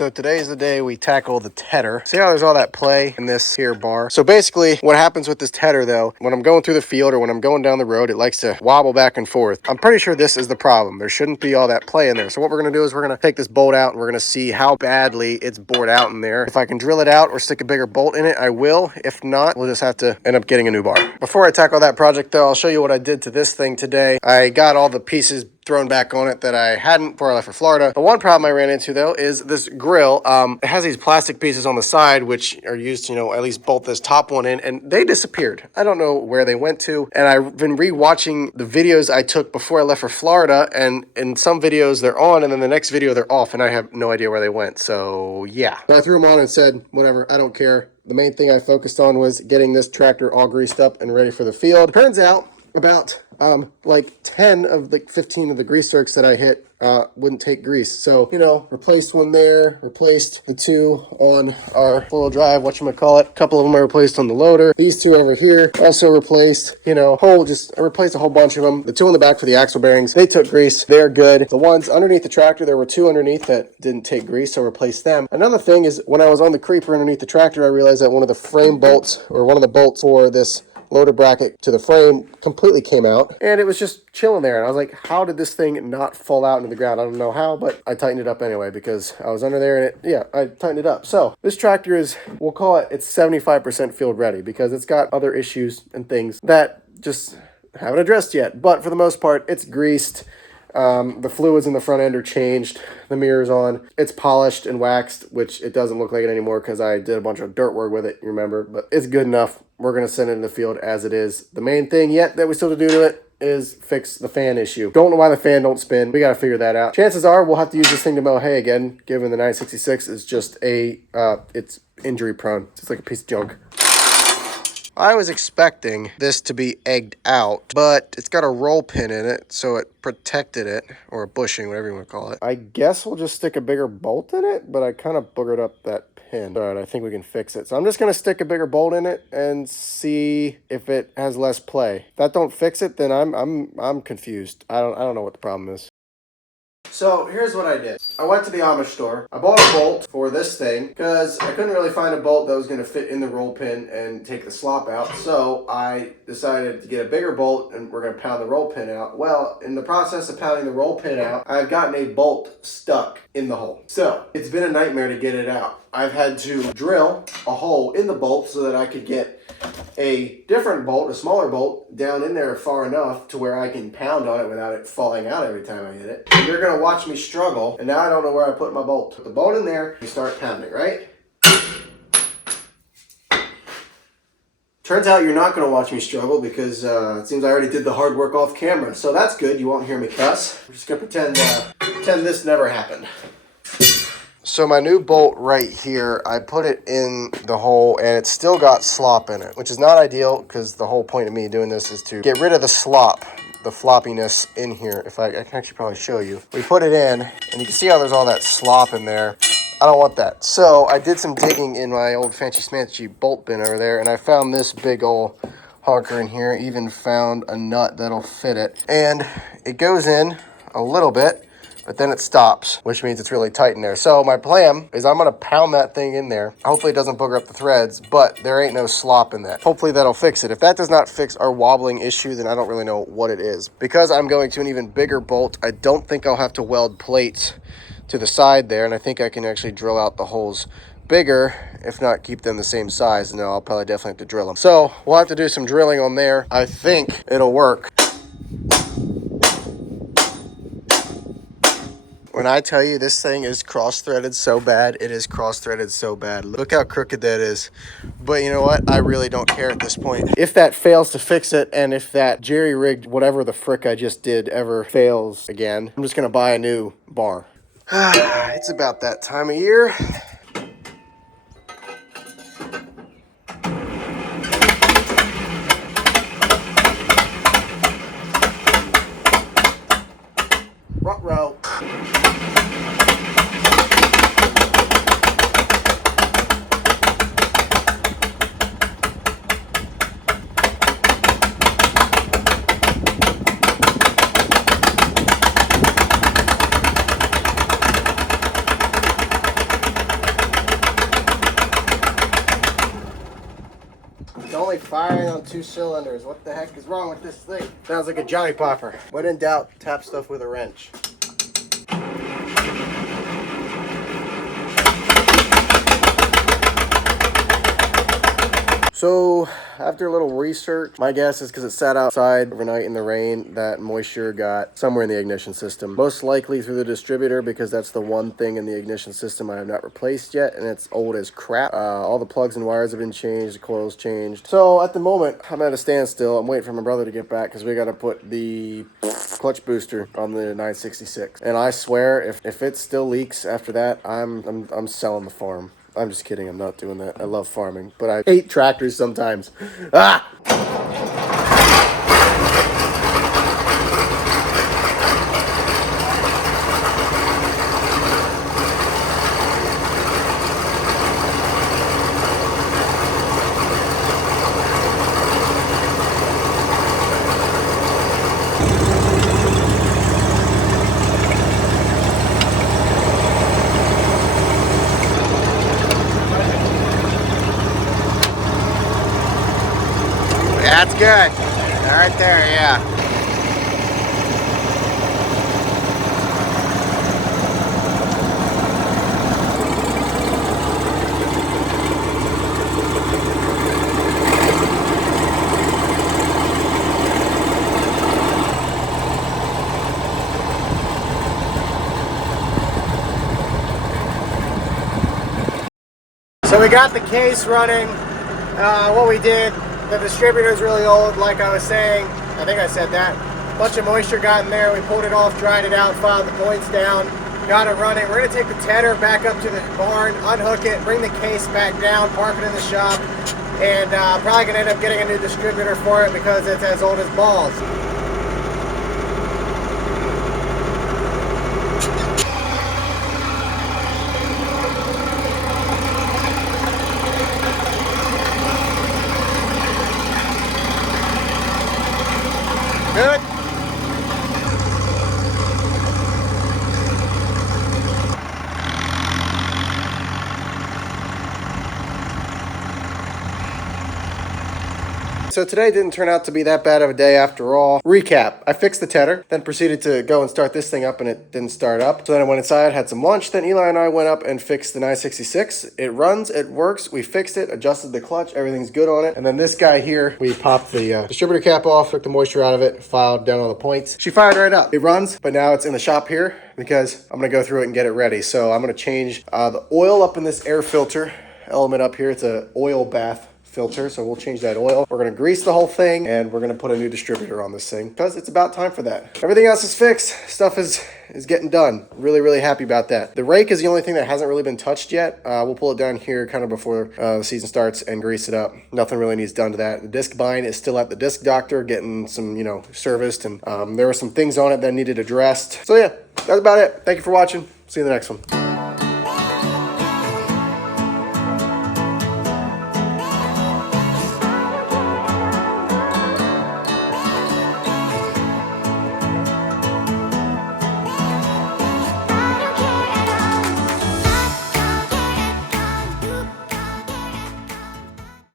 So today's the day we tackle the tedder. See how there's all that play in this here bar? So basically what happens with this tedder though, when I'm going through the field or when I'm going down the road, it likes to wobble back and forth. I'm pretty sure this is the problem. There shouldn't be all that play in there. So what we're gonna do is we're gonna take this bolt out and we're gonna see how badly it's bored out in there. If I can drill it out or stick a bigger bolt in it, I will. If not, we'll just have to end up getting a new bar. Before I tackle that project though, I'll show you what I did to this thing today. I got all the pieces thrown back on it that I hadn't before I left for Florida. The one problem I ran into though is this grill. It has these plastic pieces on the side which are used to, at least bolt this top one in, and they disappeared. I don't know where they went to, and I've been re-watching the videos I took before I left for Florida, and in some videos they're on and then the next video they're off, and I have no idea where they went. So yeah, so I threw them on and said whatever, I don't care. The main thing I focused on was getting this tractor all greased up and ready for the field. Turns out about like 10 of the 15 of the grease zerks that I hit wouldn't take grease. So, replaced one there, replaced the two on our four-wheel drive, whatchamacallit. A couple of them I replaced on the loader. These two over here also replaced, I replaced a whole bunch of them. The two on the back for the axle bearings, they took grease. They're good. The ones underneath the tractor, there were two underneath that didn't take grease, so replaced them. Another thing is when I was on the creeper underneath the tractor, I realized that one of the frame bolts, or one of the bolts for this loader bracket to the frame completely came out, and it was just chilling there, and I was like, how did this thing not fall out into the ground? I don't know how, but I tightened it up anyway because I was under there, and I tightened it up. So this tractor is, we'll call it's 75% field ready because it's got other issues and things that just haven't addressed yet, but for the most part it's greased. The fluids in the front end are changed, the mirror's on, it's polished and waxed, which it doesn't look like it anymore because I did a bunch of dirt work with it, you remember, but it's good enough. We're going to send it in the field as it is. The main thing yet that we still have to do to it is fix the fan issue. Don't know why the fan don't spin. We got to figure that out. Chances are we'll have to use this thing to mow hay again, given the 966 is just it's injury prone. It's like a piece of junk. I was expecting this to be egged out, but it's got a roll pin in it, so it protected it, or a bushing, whatever you want to call it. I guess we'll just stick a bigger bolt in it, but I kind of boogered up that pin. All right, I think we can fix it. So I'm just going to stick a bigger bolt in it and see if it has less play. If that don't fix it, then I'm confused. I don't know what the problem is. So here's what I did. I went to the Amish store. I bought a bolt for this thing because I couldn't really find a bolt that was going to fit in the roll pin and take the slop out. So I decided to get a bigger bolt and we're going to pound the roll pin out. Well, in the process of pounding the roll pin out, I've gotten a bolt stuck in the hole. So it's been a nightmare to get it out. I've had to drill a hole in the bolt so that I could get a different bolt, a smaller bolt, down in there far enough to where I can pound on it without it falling out every time I hit it. And you're going to watch me struggle, and now I don't know where I put my bolt. Put the bolt in there, you start pounding, right? Turns out you're not going to watch me struggle because it seems I already did the hard work off camera. So that's good, you won't hear me cuss. I'm just going to pretend this never happened. So my new bolt right here, I put it in the hole and it's still got slop in it, which is not ideal because the whole point of me doing this is to get rid of the slop, the floppiness in here. If I can actually probably show you. We put it in and you can see how there's all that slop in there. I don't want that. So I did some digging in my old fancy smanchy bolt bin over there and I found this big old honker in here, even found a nut that'll fit it. And it goes in a little bit, but then it stops, which means it's really tight in there. So my plan is I'm gonna pound that thing in there. Hopefully it doesn't booger up the threads, but there ain't no slop in that. Hopefully that'll fix it. If that does not fix our wobbling issue, then I don't really know what it is. Because I'm going to an even bigger bolt, I don't think I'll have to weld plates to the side there, and I think I can actually drill out the holes bigger, if not keep them the same size. No, I'll probably definitely have to drill them. So we'll have to do some drilling on there. I think it'll work. When I tell you this thing is cross-threaded so bad, it is cross-threaded so bad. Look how crooked that is. But you know what? I really don't care at this point. If that fails to fix it, and if that jerry-rigged whatever the frick I just did ever fails again, I'm just going to buy a new bar. It's about that time of year. Ruh-roh. only firing on 2 cylinders. What the heck is wrong with this thing? Sounds like a Johnny Popper. When in doubt, tap stuff with a wrench. So after a little research, my guess is because it sat outside overnight in the rain, that moisture got somewhere in the ignition system. Most likely through the distributor, because that's the one thing in the ignition system I have not replaced yet, and it's old as crap. All the plugs and wires have been changed, the coils changed. So at the moment, I'm at a standstill. I'm waiting for my brother to get back because we got to put the clutch booster on the 966. And I swear, if it still leaks after that, I'm selling the farm. I'm just kidding. I'm not doing that. I love farming, but I hate tractors sometimes. Ah! That's good. Right there, yeah. So we got the case running. What we did, the distributor is really old, like I was saying. I think I said that. A bunch of moisture got in there. We pulled it off, dried it out, filed the points down, got it running. We're gonna take the tedder back up to the barn, unhook it, bring the case back down, park it in the shop, and probably gonna end up getting a new distributor for it because it's as old as balls. Good. So today didn't turn out to be that bad of a day after all. Recap, I fixed the tedder, then proceeded to go and start this thing up and it didn't start up. So then I went inside, had some lunch, then Eli and I went up and fixed the 966. It runs, it works, we fixed it, adjusted the clutch, everything's good on it. And then this guy here, we popped the distributor cap off, took the moisture out of it, filed down all the points. She fired right up. It runs, but now it's in the shop here because I'm gonna go through it and get it ready. So I'm gonna change the oil up in this air filter element up here. It's a oil bath filter, so we'll change that oil. We're gonna grease the whole thing and we're gonna put a new distributor on this thing because it's about time for that. Everything else is fixed. Stuff is getting done. Really happy about that. The rake is the only thing that hasn't really been touched yet. We'll pull it down here kind of before the season starts and grease it up. Nothing really needs done to that. The disc bind is still at the disc doctor getting some, serviced, and there were some things on it that needed addressed. So yeah, that's about it. Thank you for watching. See you in the next one.